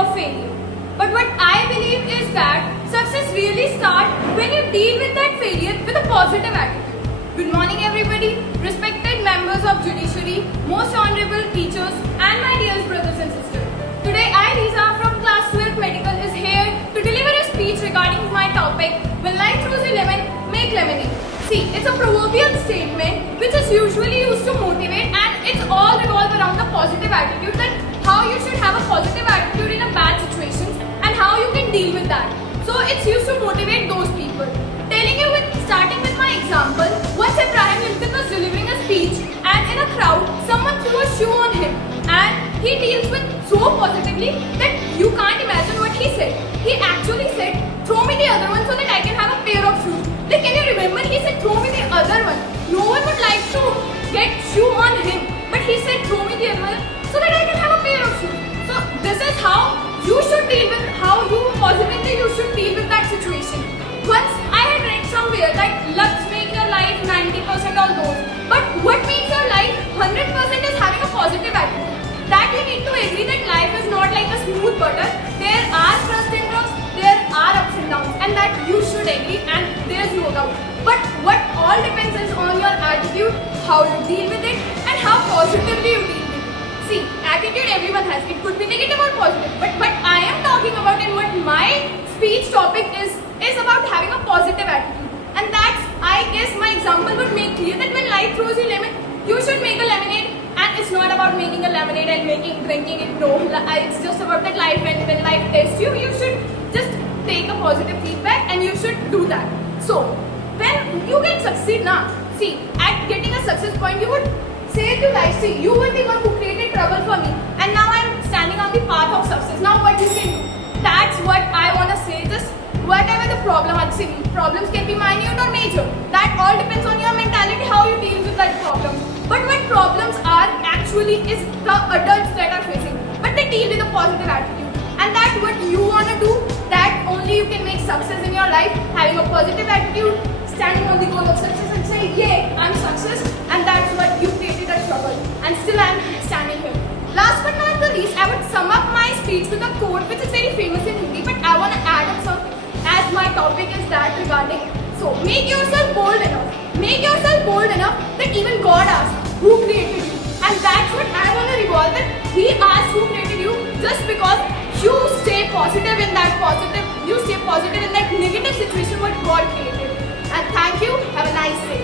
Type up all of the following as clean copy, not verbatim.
of failure. But what I believe is that success really starts when you deal with that failure with a positive attitude. Good morning everybody, respected members of judiciary, most honorable teachers and my dear brothers and sisters. Today I, Lisa from class 12 medical is here to deliver a speech regarding my topic, when life throws you lemon, make lemonade. See, it's a proverbial statement which is usually used to motivate, and it's all revolved around the positive attitude, that how you should have a positive attitude in a bad situation and how you can deal with that. So it's used to motivate those people. Starting with my example, once Abraham Lincoln was delivering a speech and in a crowd someone threw a shoe on him, and he deals with so positively that you can't imagine what he said. He actually said, throw me the other one so that I can have a pair of shoes. Like, can you remember, he said throw me the other one. No one would like to get shoe on him, but he said throw me the other one so that I can have a pair of shoes. So this is how you should deal with, how you positively you should deal with that situation. Once I had read somewhere that lucks make your life 90% or those, but what makes your life 100% is having a positive attitude. That you need to agree that life is not like a smooth butter. There are twists and turns, there are ups and downs, and that you should agree, and there's no doubt. But what all depends is on your attitude, how you deal with it, and how positively you deal with it. See, attitude everyone has. It could be negative or positive, but what I am talking about and what my speech topic is about having a positive attitude. And that's, I guess my example would make clear that when life throws you lemon, you should make a lemonade. And it's not about making a lemonade and drinking it. No, it's just about that life, and when life tests you, you should just take a positive feedback and you should do that. So when you can succeed now, see, at getting a success point, you would say to life, see, you were the one who created trouble for me, and now I'm standing on the path of success. Now what you can do? That's what I want to say. Just whatever the problem are, see, problems can be minute or major. That all depends on your mentality, how you deal with that problem. But what problems are actually is the adults that are facing, but they deal with a positive attitude. And that's what you want to do. That only you can make success in your life, having a positive attitude, standing on the goal of success and say, yeah, I'm success, and that's what you created a trouble. And still I'm standing here. Last but not the least, I would sum up my speech with a quote which is very famous in Hindi, but I want to add up some, as my topic is that regarding. So, make yourself bold enough. Make yourself bold enough that even God asks, who created you? And that's what I want to revolve, that He asks who created you, just because you stay positive in that negative situation what God created. And thank you. Have a nice day.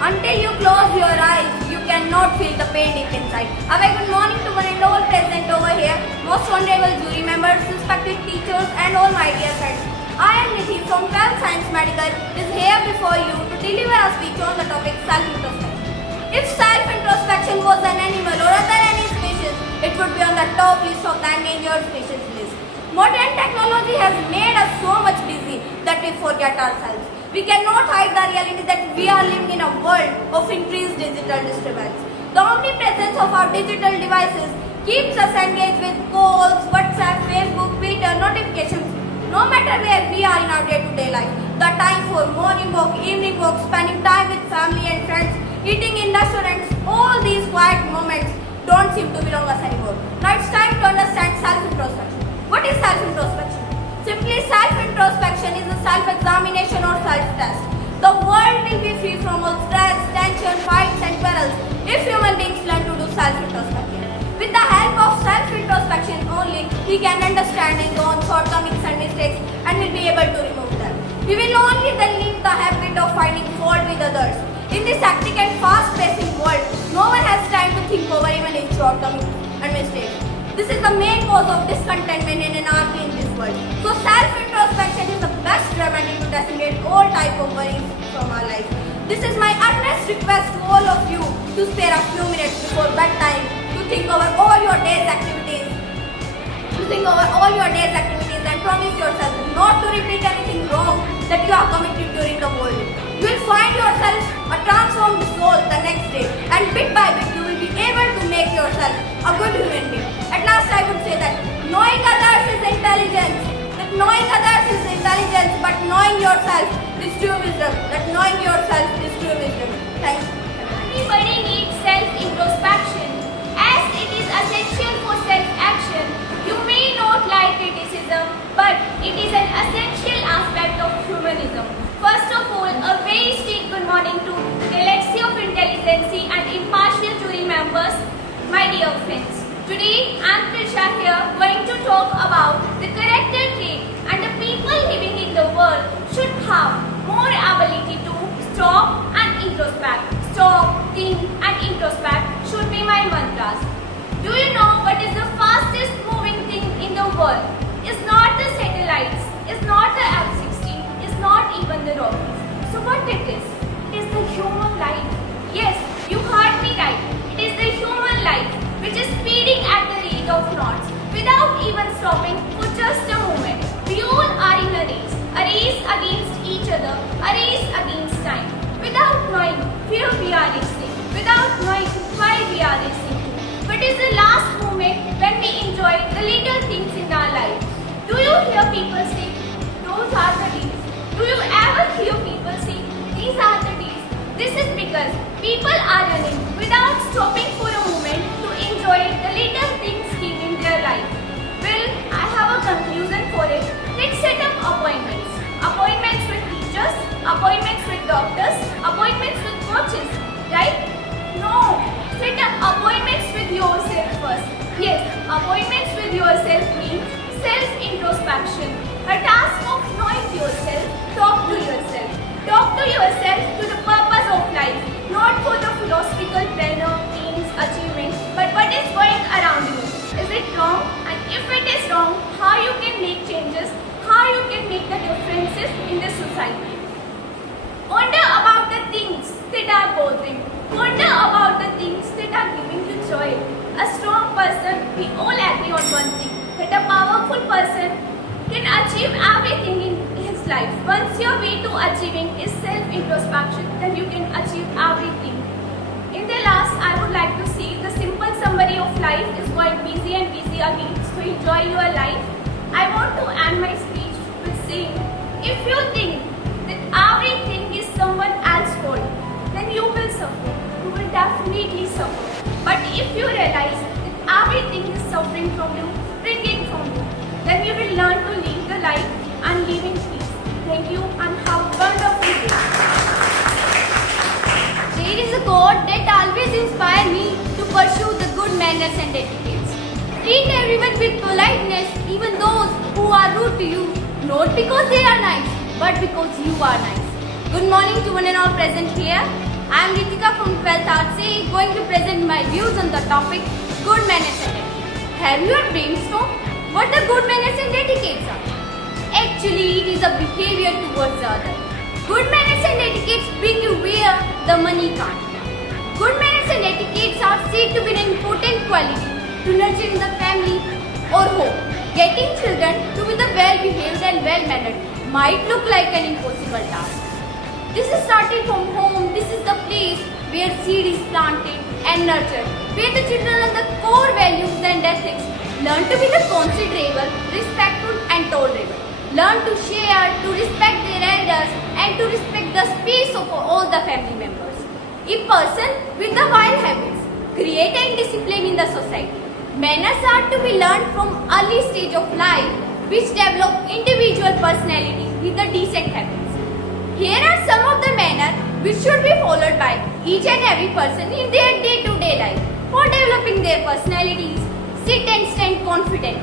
Until you close your eyes, you cannot feel the pain deep inside. A very good morning to one and all present over here, most honorable jury members, respected teachers and all my dear friends. I am Ritika from 12th Science Medical is here before you to deliver a speech on the topic self-introspection. If self-introspection was an animal or other any species, it would be on the top list of the endangered species list. Modern technology has made us so much busy that we forget ourselves. We cannot hide the reality that we are living in a world of increased digital disturbance. The omnipresence of our digital devices keeps us engaged with calls, WhatsApp, Facebook, Twitter, notifications. No matter where we are in our day-to-day life, the time for morning walk, evening walk, spending time with family and friends, eating in restaurants, all these quiet moments don't seem to belong us anymore. Now it's time to understand self-introspection. What is self-introspection? Simply, self-introspection is a self-examination or self-test. The world will be free from all stress, tension, fights and quarrels if human beings learn to do self-introspection. With the help of self-introspection only, we can understand and own shortcomings and mistakes, and will be able to remove them. We will only then leave the habit of finding fault with others. In this hectic and fast-paced world, no one has time to think over even his shortcomings and mistakes. This is the main cause of discontentment and anarchy in this world. So self-introspection is the best remedy to decimate all type of worries from our life. This is my earnest request to all of you to spare a few minutes before bedtime to think over all your day's activities. And promise yourself not to repeat anything wrong that you have committed during the whole day. You will find yourself a transformed soul the next day, and bit by bit you will be able to make yourself a good human being. At last I would say that knowing others is intelligence, but knowing yourself is true wisdom. Thank you. Everybody needs self-introspection, as it is essential for self-awareness. Inttrospection. You may not like criticism, but it is an essential aspect of humanism. First of all, a very strict good morning to galaxy of intelligence and impartial jury members, my dear friends. Today, I am Trisha here going to talk about the character trait and the people living in the world should have more ability to stop and introspect. Stop, think and introspect should be my mantras. Do you know what is the fastest moving thing in the world? It's not the satellites, it's not the F-16, it's not even the rockets. So what it is? It is the human life. Yes, you heard me right. It is the human life which is speeding at the rate of knots without even stopping for just a moment. We all are in a race against each other, a race against time. Without knowing where we are racing, without knowing why we are racing. But it's the last moment when we enjoy the little things in our life. Do you hear people say, those are the days? Do you ever hear people say, these are the days? This is because people are running without stopping for a moment to enjoy the little things in their life. Well, I have a conclusion for it. Let's set up appointments. Appointments with teachers, appointments with doctors, appointments with coaches, right? No, set up appointments with yourself first. Yes, appointments with yourself means self-introspection. A task of knowing yourself, talk to yourself. Talk to yourself to the purpose of life, not for the philosophical planner, aims, achievements, but what is going around you. Is it wrong? And if it is wrong, how you can make changes, how you can make the differences in the society. Wonder about the things that are bothering. Wonder about the things that are giving you joy. A strong person, we all agree on one thing, that a powerful person can achieve everything in his life. Once your way to achieving is self-introspection, then you can achieve everything. In the last, I would like to say the simple summary of life is going busy and busy again. So enjoy your life. I want to end my speech with saying, if you think that everything is someone else's fault, then you will suffer. You will definitely suffer. But if you realize that everything is suffering from you, springing from you, then you will learn to live the life and live in peace. Thank you and have a wonderful day. There is a quote that always inspires me to pursue the good manners and etiquettes. Treat everyone with politeness, even those who are rude to you, not because they are nice, but because you are nice. Good morning to one and all present here. I am Ritika from 12th RC going to present my views on the topic good manners and etiquette. Have you ever brainstormed what the good manners and etiquettes are? Actually, it is a behavior towards the other. Good manners and etiquettes bring you where the money can't. Good manners and etiquettes are said to be an important quality to nurture in the family or home. Getting children to be the well-behaved and well-mannered might look like an impossible task. This is started from home. This is the place where seed is planted and nurtured, where the children learn the core values and ethics, learn to be the considerable, respectful and tolerable, learn to share, to respect their elders and to respect the space of all the family members. A person with the wild habits, create and discipline in the society. Manners are to be learned from early stage of life, which develop individual personality with the decent habits. Here are some of the manners which should be followed by each and every person in their day-to-day life for developing their personalities. Sit and stand confidently.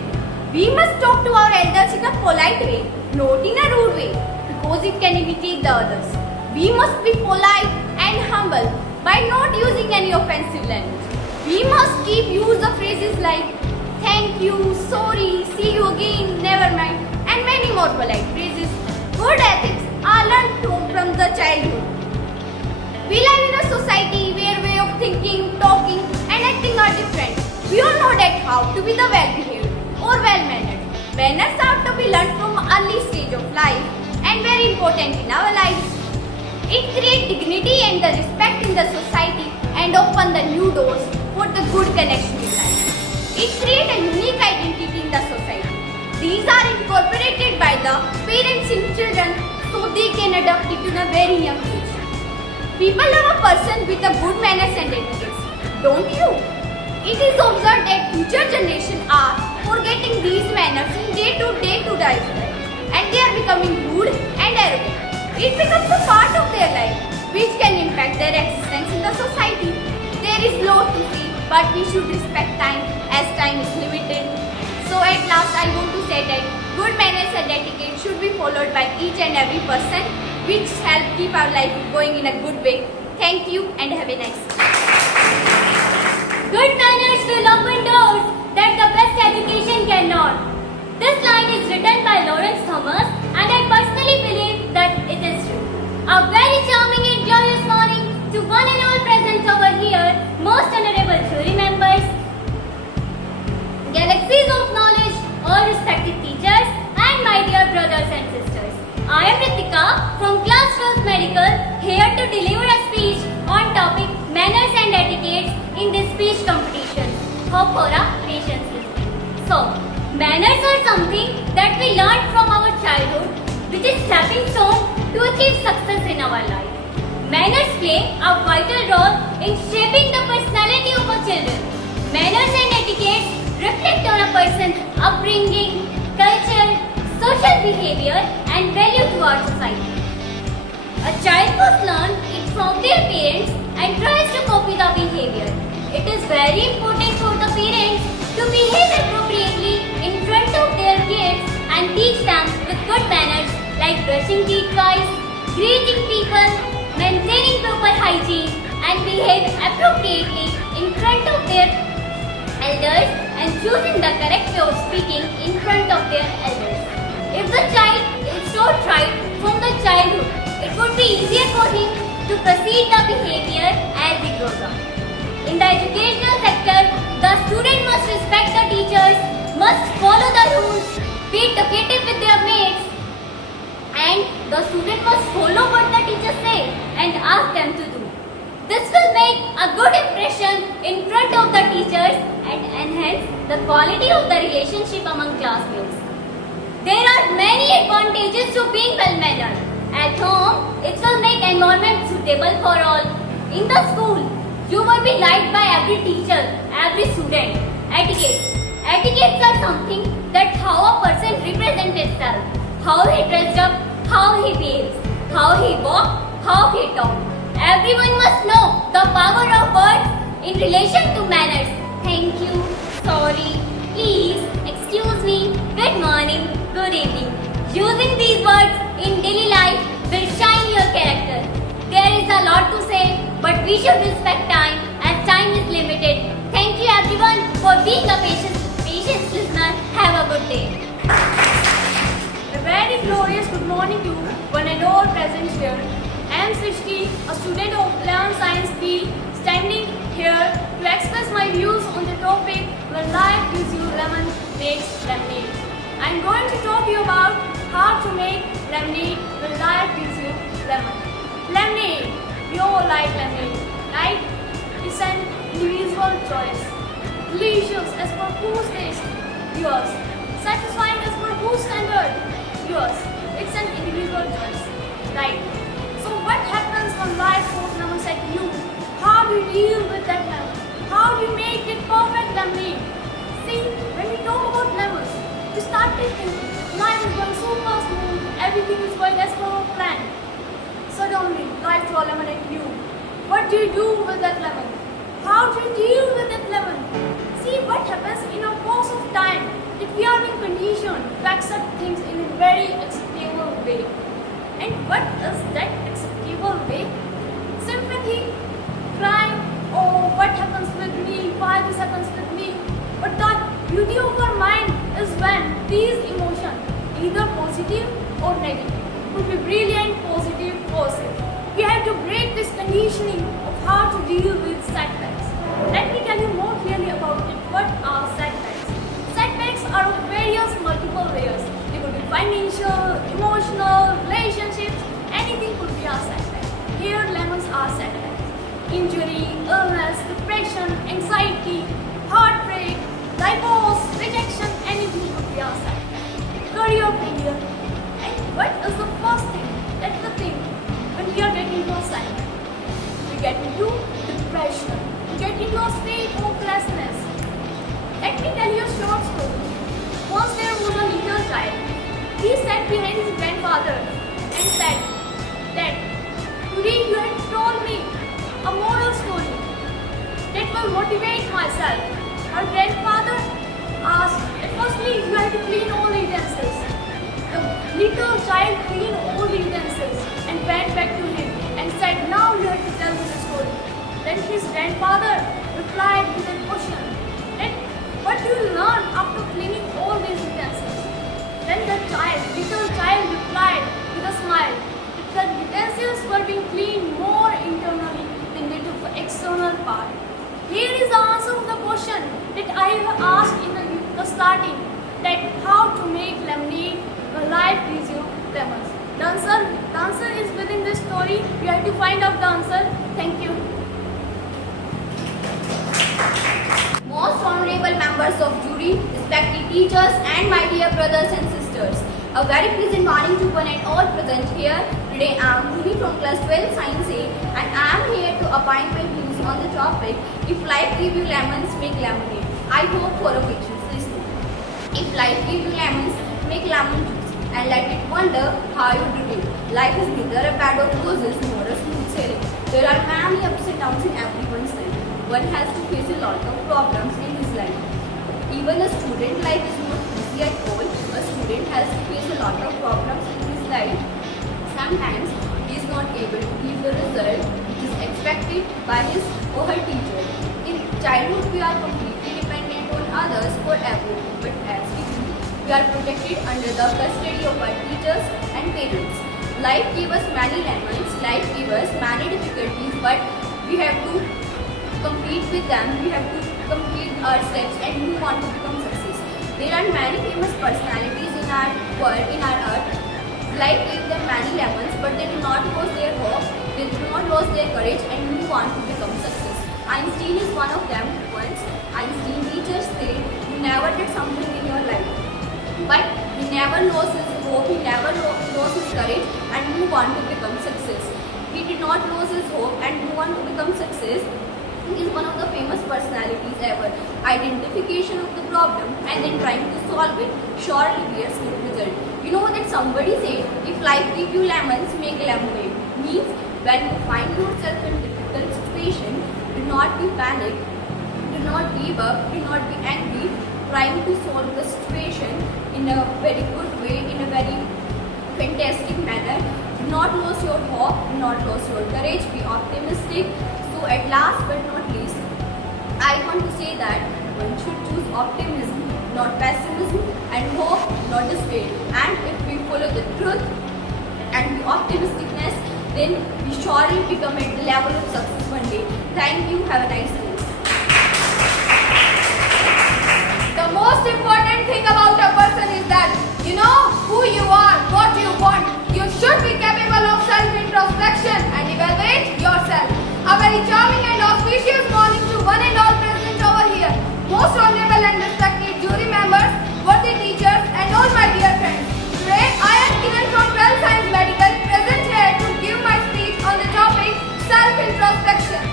We must talk to our elders in a polite way, not in a rude way, because it can imitate the others. We must be polite and humble by not using any offensive language. We must keep use of phrases like thank you, sorry, see you again, never mind, and many more polite phrases. Good ethics are learned from the childhood. We live in a society where way of thinking, talking and acting are different. We all know that how to be the well-behaved or well-mannered. Manners are to be learned from early stage of life and very important in our lives. It creates dignity and the respect in the society and open the new doors for the good connection in life. It creates a unique identity in the society. These are incorporated by the parents in children so they can adopt it in a very young age. People love a person with a good manners and etiquette, don't you? It is observed that future generations are forgetting these manners in day-to-day lifestyle, and they are becoming rude and arrogant. It becomes a part of their life, which can impact their existence in the society. There is lot to see, but we should respect time as time is limited. So at last I want to say that good manners and etiquette should be followed by each and every person, which help keep our life going in a good way. Thank you and have a nice day. Good manners will open doors that the best education cannot. This line is written by Lawrence Thomas, and I personally believe that it is true. A very charming and glorious morning to one and all present over here, most honorable jury members, galaxies of knowledge, all respected teachers, and my dear brothers and sisters. I am Ritika from Class 12 Medical, here to deliver a speech on topic manners and etiquettes in this speech competition. Hope for a patience listening. So, manners are something that we learn from our childhood, which is stepping stone to achieve success in our life. Manners play a vital role in shaping the personality of our children. Manners and etiquettes reflect on a person's upbringing, culture, social behavior, and value towards society. A child must learn it from their parents and tries to copy the behavior. It is very important for the parents to behave appropriately in front of their kids and teach them with good manners like brushing teeth twice, greeting people, maintaining proper hygiene, and behave appropriately in front of their elders and choosing the correct way of speaking in front of their elders. If the child is taught right from the childhood, it would be easier for him to proceed the behavior as he grows up. In the educational sector, the student must respect the teachers, must follow the rules, be talkative with their mates, and the student must follow what the teachers say and ask them to do. This will make a good impression in front of the teachers and enhance the quality of the relationship among classmates. There are many advantages to being well-mannered. At home, it will make environment suitable for all. In the school, you will be liked by every teacher, every student. Etiquettes are something that how a person represents itself, how he dressed up, how he behaves, how he walks, how he talks. Everyone must know the power of words in relation to manners. Thank you, sorry, please, excuse me, good morning, good evening. Using these words in daily life will shine your character. There is a lot to say, but we should respect time as time is limited. Thank you everyone for being a patient listener. Have a good day. A very glorious good morning to one and all present here. I am Srishti, a student of 11th Science B, standing here to express my views on the topic when life gives you lemon makes lemonade. I am going to talk to you about how to make lemonade when life gives you lemon. Lemonade, we all like lemonade, right? It's an individual choice. Delicious as per whose taste? Yours. Satisfying as per whose standard? Yours. It's an individual choice, right? So what happens when life throws lemons at you? How do you deal with that lemon? How do you make it perfect lemonade? See, when we talk about lemons, we start thinking life is going super smooth, everything is going as per our plan. Suddenly, life throws a lemon at you. What do you do with that lemon? How do you deal with that lemon? See what happens in a course of time that we are being conditioned to accept things in a very acceptable way. And what is that acceptable way? Sympathy, crying, oh what happens with me, why this happens with me. But the beauty of our mind is when these emotions, either positive or negative, could be brilliant positive forces. We have to break this conditioning of how to deal with setbacks. Let me tell you more clearly about it. What are setbacks? Setbacks are of various multiple layers. They could be financial, emotional, relationships, anything could be a setback. Here lemons are setbacks. Injury, illness, depression, anxiety, heartbreak, divorce, rejection, anything could be a setback. Career failure. And what is the first thing? That's the thing. When we are getting into a setback, we get into depression. We get into a state of hopelessness. Let me tell you a short story. Once there was a little child. He sat behind his grandfather and said, "Dad, today you had told me a moral story that will motivate myself." Her grandfather asked, "Firstly, you have to clean all the utensils." The little child cleaned all the utensils and went back to him and said, "Now you have to tell me the story." Then his grandfather replied with a question, "And what do you learn after cleaning all these utensils?" Then the little child replied with a smile that the utensils were being cleaned more internally than the external part. Here is the answer of the question that I have asked in the starting, that how to make lemonade when life gives you lemons. The answer is within this story. You have to find out the answer. Thank you. Most honorable members of jury, respected teachers and my dear brothers and sisters, a very pleasant morning to one and all present here. Today I am Bhumi from class 12 Science A and I am here to opine my views on the topic, if life gives you lemons, make lemonade. I hope for a patience listening. If life gives you lemons, make lemon juice and let it wonder how you do it. Life is neither a bed of roses nor a smooth sailing. There are many ups and downs in everyone's life. One has to face a lot of problems in his life. Even a student life is not easy at all. A student has to face a lot of problems in his life. Sometimes he is not able to give the result which is expected by his or her teacher. In childhood, we are completely dependent on others for everything, but as we are protected under the custody of our teachers and parents. Life gave us many lemons, life gave us many difficulties, but we have to compete with them. We have to complete our steps and move on to become success. There are many famous personalities in our world, in our earth. Life gave them many lemons, but they do not lose their hope, they do not lose their courage and move on to become success. Einstein is one of them. Once Einstein teachers said, "You never did something in your life." But he never lost his hope, he never lost his courage and move on to become success. He did not lose his hope and move on to become success. He is one of the famous personalities ever. Identification of the problem and then trying to solve it surely bears good result. You know that somebody said, "If life gives you lemons, make lemonade." Means when you find yourself in difficult situation, do not be panicked, do not give up, do not be angry, trying to solve the situation in a very good way, in a very fantastic manner. Do not lose your hope, do not lose your courage, be optimistic. So at last but not least, I want to say that one should choose optimism, not pessimism, and hope, not despair. And if we follow the truth and the optimisticness, then we surely become at the level of success one day. Thank you, have a nice day. The most important thing about a person is that you know who you are, what you want. You should be capable of self-introspection and evaluate yourself. A very charming and auspicious morning to one and all present over here. Most honorable and respected jury members, worthy teachers and all my dear friends. Today I am Kiran from 12 Science Medical present here to give my speech on the topic self-introspection.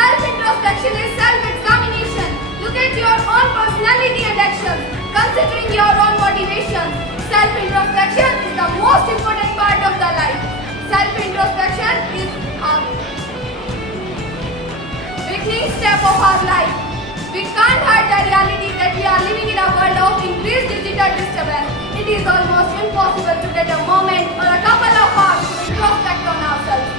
Self-introspection is self-examination. Look at your own personality and actions, considering your own motivations. Self-introspection is the most important part of the life. Self-introspection is a beginning step of our life. We can't hide the reality that we are living in a world of increased digital disturbance. It is almost impossible to get a moment or a couple of hours to introspect on ourselves.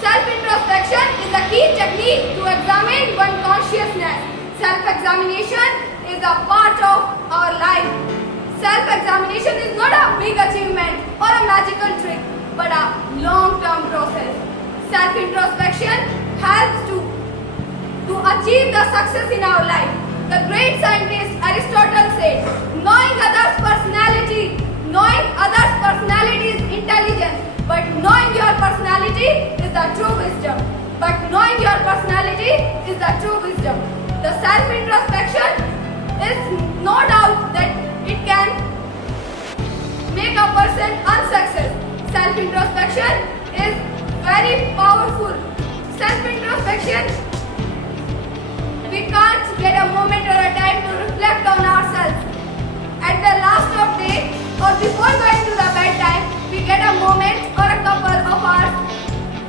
Self-introspection is a key technique to examine one's consciousness. Self-examination is a part of our life. Self-examination is not a big achievement or a magical trick, but a long-term process. Self-introspection helps to achieve the success in our life. The great scientist Aristotle said, knowing others' personality is intelligence, but knowing your personality is the true wisdom. The self-introspection is no doubt that it can make a person unsuccess. Self-introspection is very powerful. Self-introspection, we can't get a moment or a time to reflect on ourselves. At the or before going to the bedtime, we get a moment or a couple of hours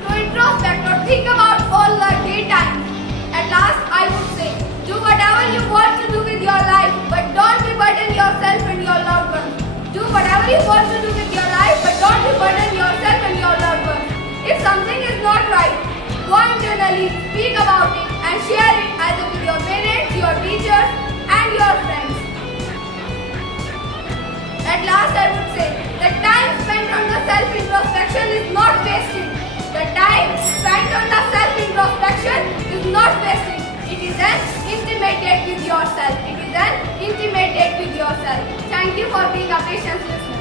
to introspect or think about all the daytime. At last, I would say, do whatever you want to do with your life, but don't be burden yourself and your loved ones. Do whatever you want to do with your life, but don't be burden yourself and your loved ones. If something is not right, go internally, speak about it, and share it either with your parents, your teachers, and your friends. At last, I would say, the time spent on the self-introspection is not wasted. The time spent on the self-introspection is not wasted. It is an intimate date with yourself. It is an intimate date with yourself. Thank you for being a patient listener.